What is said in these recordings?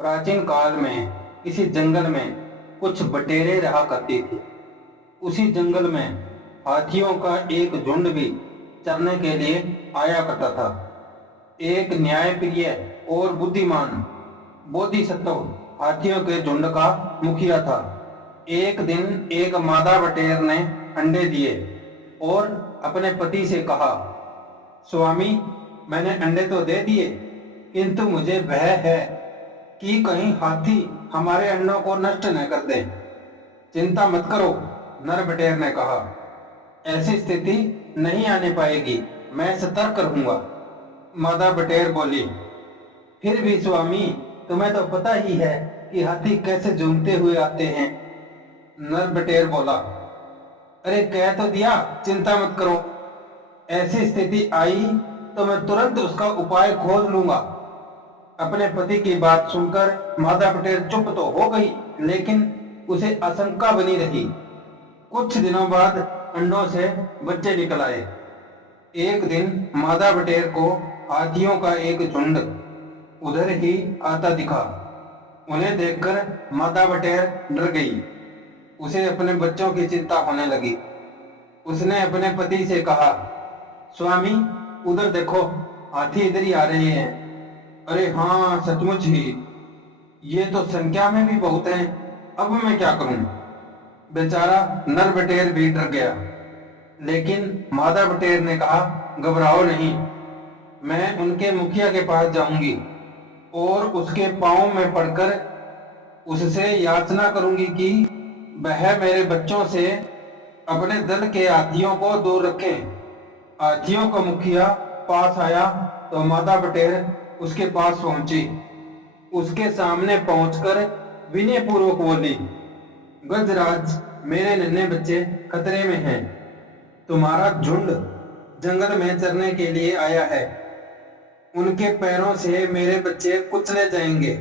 प्राचीन काल में किसी जंगल में कुछ बटेरें रहा करती थी। उसी जंगल में हाथियों का एक झुंड भी चरने के लिए आया करता था। एक न्यायप्रिय और बुद्धिमान बोधिसत्व हाथियों के झुंड का मुखिया था। एक दिन एक मादा बटेर ने अंडे दिए और अपने पति से कहा, स्वामी, मैंने अंडे तो दे दिए, किंतु मुझे भय है कि कहीं हाथी हमारे अंडों को नष्ट न कर दे। चिंता मत करो, नर बटेर ने कहा, ऐसी स्थिति नहीं आने पाएगी, मैं सतर्क रहूंगा। मादा बटेर बोली, फिर भी स्वामी, तुम्हें तो पता ही है कि हाथी कैसे झूमते हुए आते हैं। नर बटेर बोला, अरे कह तो दिया, चिंता मत करो। ऐसी स्थिति आई तो मैं तुरंत उसका उपाय खोज लूंगा। अपने पति की बात सुनकर मादा बटेर चुप तो हो गई, लेकिन उसे आशंका बनी रही। कुछ दिनों बाद अंडों से बच्चे निकल आए। एक दिन मादा बटेर को हाथियों का एक झुंड उधर ही आता दिखा। उन्हें देखकर मादा बटेर डर गई। उसे अपने बच्चों की चिंता होने लगी। उसने अपने पति से कहा, स्वामी, उधर देखो, हाथी इधर ही आ रहे हैं। अरे हाँ, सचमुच ही, ये तो संख्या में भी बहुत हैं। अब मैं क्या करूं? बेचारा नर बटेर भी डर गया। लेकिन मादा बटेर ने कहा, घबराओ नहीं, मैं उनके मुखिया के पास जाऊंगी और उसके पांव में पड़कर उससे याचना करूंगी कि वह मेरे बच्चों से अपने दल के हाथियों को दूर रखें। हाथियों का मुखिया पास आया तो मादा बटेर उसके पास पहुंची। उसके सामने पहुंचकर विनय पूर्वक बोली, गजराज, मेरे नन्हे बच्चे खतरे में हैं। तुम्हारा झुंड जंगल में चरने के लिए आया है। उनके पैरों से मेरे बच्चे कुचले जाएंगे।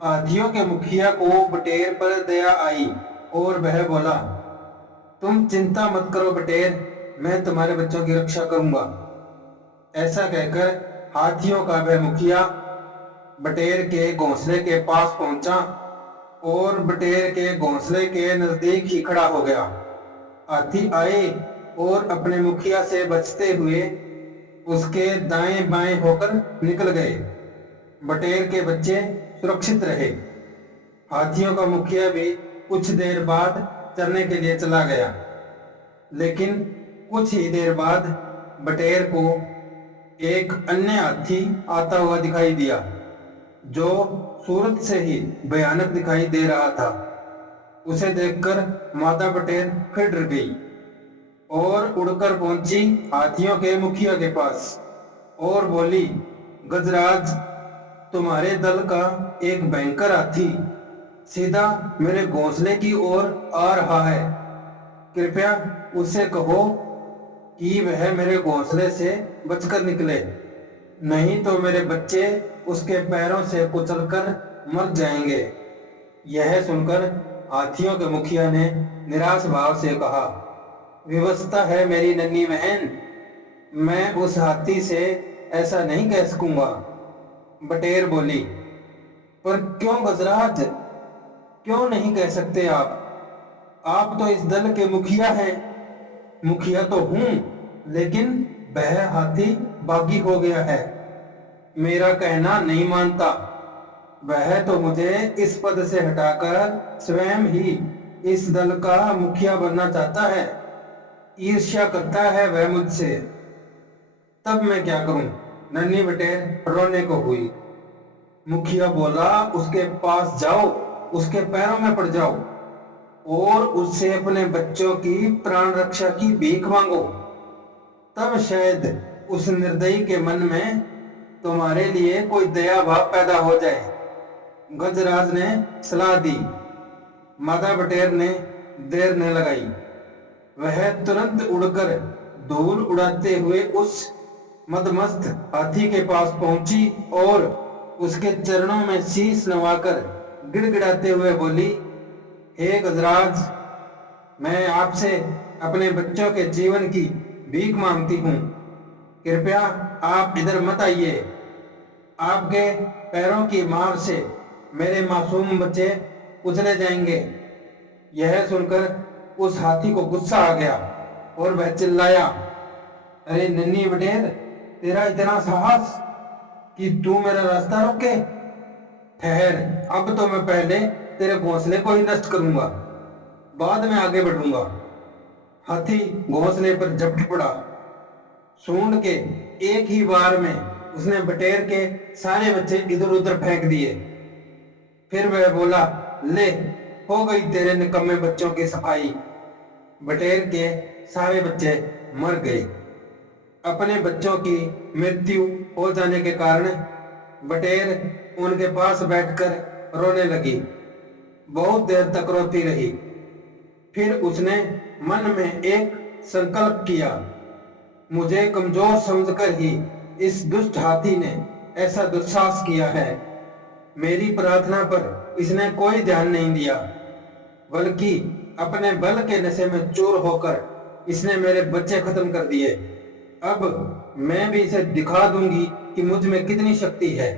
हाथियों के मुखिया को बटेर पर दया आई और वह बोला, तुम चिंता मत करो बटेर, मैं तुम्हारे बच्चों की रक्षा करूंगा। ऐसा कहकर हाथियों का वह मुखिया बटेर के घोंसले के पास पहुंचा और बटेर के घोंसले के नजदीक ही खड़ा हो गया। हाथी आए और अपने मुखिया से बचते हुए उसके दाएं बाएं होकर निकल गए। बटेर के बच्चे सुरक्षित रहे। हाथियों का मुखिया भी कुछ देर बाद चरने के लिए चला गया। लेकिन कुछ ही देर बाद बटेर को एक अन्य हाथी आता हुआ दिखाई दिया, जो सूरत से ही भयानक दिखाई दे रहा था। उसे देखकर मादा बटेर फिर डर गई और उड़कर पहुंची हाथियों के मुखिया के पास और बोली, गजराज, तुम्हारे दल का एक भयंकर हाथी सीधा मेरे घोंसले की ओर आ रहा है। कृपया उससे कहो कि वह मेरे घोंसले से बचकर निकले, नहीं तो मेरे बच्चे उसके पैरों से कुचलकर मर जाएंगे। यह सुनकर हाथियों के मुखिया ने निराश भाव से कहा, विवशता है मेरी नन्ही बहन, मैं उस हाथी से ऐसा नहीं कह सकूंगा। बटेर बोली, पर क्यों गजराज, क्यों नहीं कह सकते आप? आप तो इस दल के मुखिया हैं। मुखिया तो हूं, लेकिन वह हाथी बागी हो गया है, मेरा कहना नहीं मानता। वह तो मुझे इस पद से हटाकर स्वयं ही इस दल का मुखिया बनना चाहता है। ईर्ष्या करता है वह मुझसे। तब मैं क्या करूं? नन्ही बटेर रोने को हुई। मुखिया बोला, उसके पास जाओ, उसके पैरों में पड़ जाओ और उससे अपने बच्चों की प्राण रक्षा की भीख मांगो। तब शायद उस निर्दयी के मन में तुम्हारे लिए कोई दया भाव पैदा हो जाए। गजराज ने सलाह दी। मादा बटेर ने देर न लगाई। वह तुरंत उड़कर धूल उड़ाते हुए उस मदमस्त हाथी के पास पहुंची और उसके चरणों में शीश नवाकर गिड़गिड़ाते हुए बोली, हे गजराज, मैं आपसे अपने बच्चों के जीवन की भीख मांगती हूँ। कृपया आप इधर मत आइए। आपके पैरों की मार से मेरे मासूम बच्चे कुचले जाएंगे। यह सुनकर उस हाथी को गुस्सा आ गया और वह चिल्लाया, अरे नन्ही बटेर, तेरा इतना साहस कि तू मेरा रास्ता रोके? ठहर, अब तो मैं पहले तेरे घोंसले को ही नष्ट करूंगा, बाद में आगे बढ़ूंगा। हाथी घोंसले पर झपट पड़ा। सूंड के एक ही बार में उसने बटेर के सारे बच्चे इधर उधर फेंक दिए। फिर वह बोला, ले, हो गई तेरे निकम्मे बच्चों की सफाई। बटेर के सारे बच्चे मर गए। अपने बच्चों की मृत्यु हो जाने के कारण बटेर उनके पास बैठकर रोने लगी। बहुत देर तक रोती रही। फिर उसने मन में एक संकल्प किया, मुझे कमजोर समझकर ही इस दुष्ट हाथी ने ऐसा दुस्साहस किया है। मेरी प्रार्थना पर इसने कोई ध्यान नहीं दिया, बल्कि अपने बल के नशे में चूर होकर इसने मेरे बच्चे खत्म कर दिए। अब मैं भी इसे दिखा दूंगी कि मुझ में कितनी शक्ति है।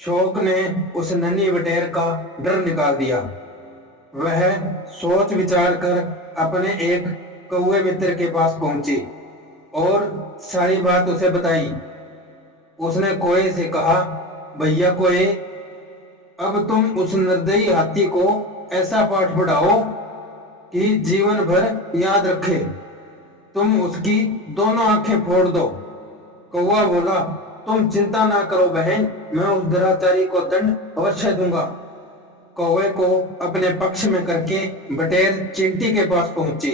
शोक ने उस नन्ही बटेर का डर निकाल दिया। वह सोच विचार कर अपने एक कौवे मित्र के पास पहुंची और सारी बात उसे बताई। उसने कोए से कहा, भैया कोए, अब तुम उस निर्दयी हाथी को ऐसा पाठ पढ़ाओ कि जीवन भर याद रखे। तुम उसकी दोनों आंखें फोड़ दो। कौवा बोला, तुम चिंता ना करो बहन, मैं उस दुराचारी को दंड अवश्य दूंगा। कौवे को अपने पक्ष में करके बटेर चिंटी के पास पहुंची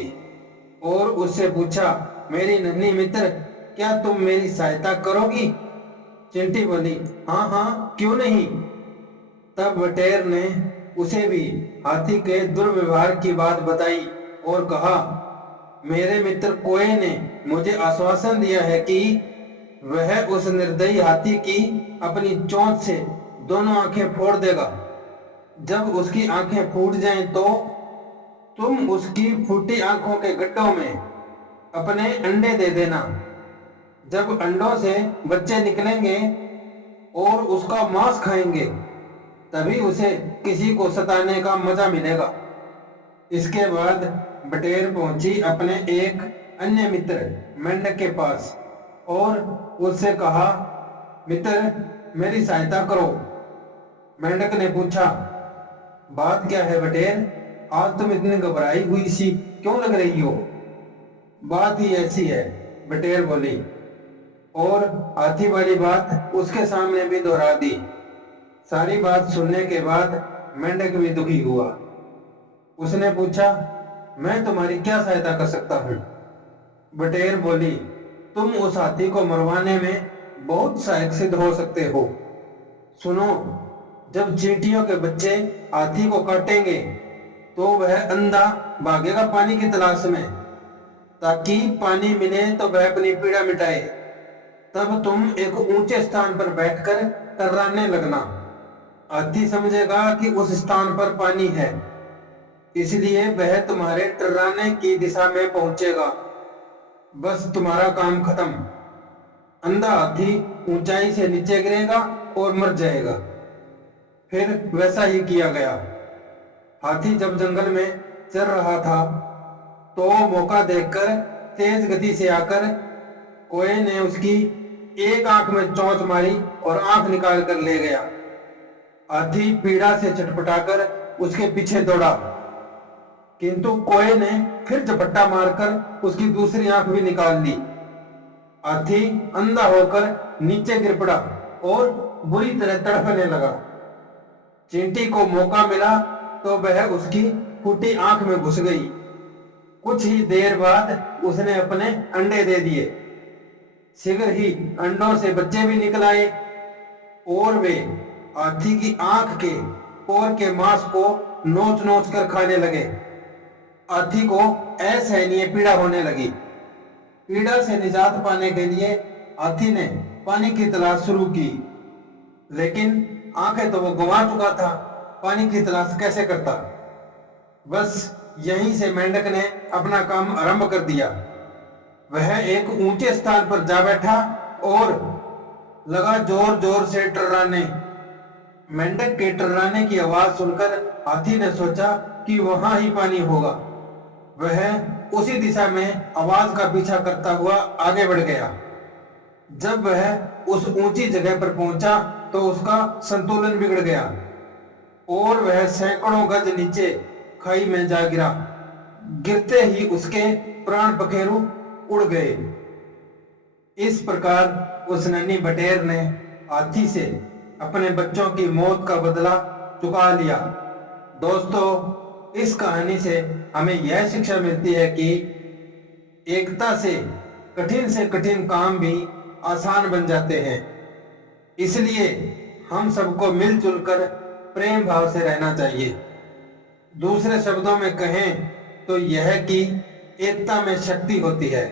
और उससे पूछा, मेरी नन्ही मित्र, क्या तुम मेरी सहायता करोगी? चिंटी बोली, हाँ हाँ, क्यों नहीं। तब बटेर ने उसे भी हाथी के दुर्व्यवहार की बात बताई और कहा, मेरे मित्र कोए ने मुझे आश्वासन दिया है कि वह उस निर्दयी हाथी की अपनी चोंच से दोनों आंखें फोड़ देगा। जब उसकी आंखें फूट जाएं तो तुम उसकी फूटी आंखों के गड्ढों में अपने अंडे दे देना। जब अंडों से बच्चे निकलेंगे और उसका मांस खाएंगे, तभी उसे किसी को सताने का मजा मिलेगा। इसके बाद बटेर पहुंची अपने एक अन्य मित्र मेंढक के पास और उससे कहा, मित्र, मेरी सहायता करो। मेंढक ने पूछा, बात क्या है बटेर? आज तुम इतनी घबराई हुई सी क्यों लग रही हो? बात ही ऐसी है, बटेर बोली और हाथी वाली बात उसके सामने भी दोहरा दी। सारी बात सुनने के बाद मेंढक भी दुखी हुआ। उसने पूछा, मैं तुम्हारी क्या सहायता कर सकता हूँ? बटेर बोली, तुम उस हाथी को मरवाने में बहुत सहायक सिद्ध हो सकते हो। सुनो, जब चींटियों के बच्चे हाथी को काटेंगे तो वह अंधा भागेगा पानी की तलाश में, ताकि पानी मिले तो वह अपनी पीड़ा मिटाए। तब तुम एक ऊंचे स्थान पर बैठकर टर्राने लगना। हाथी समझेगा कि उस स्थान पर पानी है, इसलिए वह तुम्हारे टर्राने की दिशा में पहुंचेगा। बस तुम्हारा काम खत्म। अंधा हाथी ऊंचाई से नीचे गिरेगा और मर जाएगा। फिर वैसा ही किया गया। हाथी जब जंगल में चल रहा था तो मौका देखकर तेज गति से आकर कोए ने उसकी एक आंख में चोंच मारी और आंख निकाल कर ले गया। हाथी पीड़ा से छटपटाकर उसके पीछे दौड़ा, किंतु कोए ने फिर झपट्टा मारकर उसकी दूसरी आंख भी निकाल ली। हाथी अंधा होकर नीचे गिर पड़ा और बुरी तरह तड़पने लगा। चींटी को मौका मिला तो वह उसकी फूटी आंख में घुस गई। कुछ ही देर बाद उसने अपने अंडे दे दिए। शीघ्र ही अंडों से बच्चे भी निकल आए और वे हाथी की आंख के पोर के मांस को नोच नोच कर खाने लगे। हाथी को असहनीय पीड़ा होने लगी। पीड़ा से निजात पाने के लिए हाथी ने पानी की तलाश शुरू की, लेकिन आंखें तो वो गंवा चुका था, पानी की तलाश कैसे करता। बस यहीं से मेंढक ने अपना काम आरंभ कर दिया। वह एक ऊंचे स्थान पर जा बैठा और लगा जोर जोर से टर्राने। मेंढक के टर्राने की आवाज सुनकर हाथी ने सोचा कि वहां ही पानी होगा। वह उसी दिशा में आवाज का पीछा करता हुआ आगे बढ़ गया। जब वह उस ऊंची जगह पर पहुंचा तो उसका संतुलन बिगड़ गया और वह सैकड़ों गज नीचे खाई में जा गिरा। गिरते ही उसके प्राण पखेरु उड़ गए। इस प्रकार उस नन्ही बटेर ने हाथी से अपने बच्चों की मौत का बदला चुका लिया। दोस्तों, इस कहानी से हमें यह शिक्षा मिलती है कि एकता से कठिन काम भी आसान बन जाते हैं। इसलिए हम सबको मिलजुल कर प्रेम भाव से रहना चाहिए। दूसरे शब्दों में कहें तो यह कि एकता में शक्ति होती है।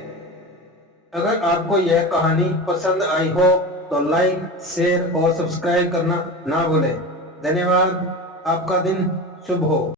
अगर आपको यह कहानी पसंद आई हो तो लाइक, शेयर और सब्सक्राइब करना ना भूलें। धन्यवाद। आपका दिन शुभ हो।